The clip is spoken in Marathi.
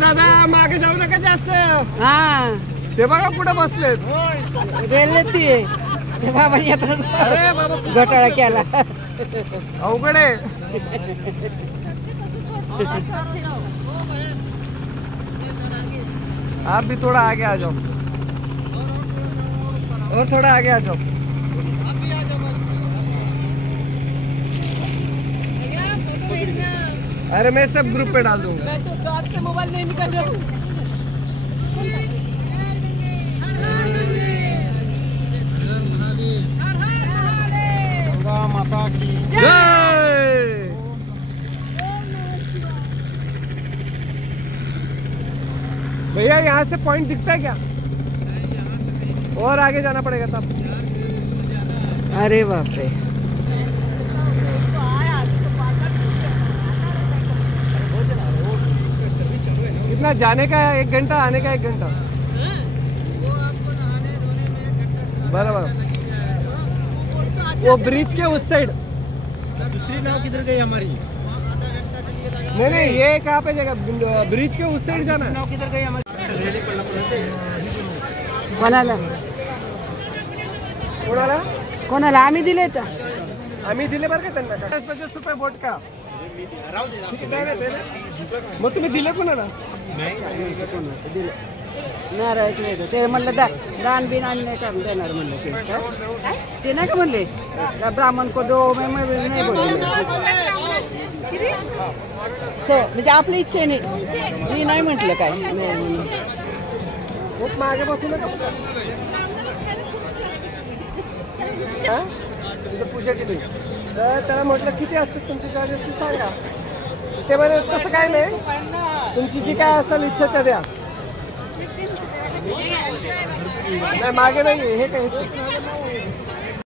दादा मागे जाऊ नका जास्त. हा ते बघा कुठे बसलेत. रेल्वे ती बाबा येतात. अरे बाबा घोटाळा केला. अवघड आहे. आप भी थोड़ा आगे आ जाओ और थोड़ा आगे आ जाओ. अरे मैं सब ग्रुप पे डाल दूंगा. मैं तो डॉट से मोबाइल नहीं निकल रहा हूँ. माता की जय. भैया यहाँ से पॉइंट दिखता है क्या? और आगे जाना पड़ेगा तब. अरे बाप रे. कितना जाने का है? 1 घंटा, आने का 1 घंटा. बराबर. वो ब्रिज के उस साइड. दूसरी नाव किधर गई हमारी? नहीं ये कहाँ पे जगह? ब्रिज के उस साइड जाना है. नाव किधर गई हमारी? कोणाला कोणाला? कोणाला आम्ही दिले तर. आम्ही दिले बरं का त्यांना. 50 रुपये बोट का. ठीक आहे ना ते ना? मग तुम्ही दिले कोणाला? नारळाचं वेगळं ते म्हणलं दान बिन आणले का देणार म्हणलं ते. ते नाही का म्हणले ब्राह्मण को दो नाही बोलले. म्हणजे आपली इच्छा नाही. मी नाही म्हटलं काय. खूप मागे बसू नका. तुझं पूजा केली तर त्याला म्हटलं किती असतात तुमचे चार्जेस ते सांगा. ते म्हणे तसं काय नाही, तुमची जी काय असेल इच्छा त्या द्या. नाही मागे नाही हे काय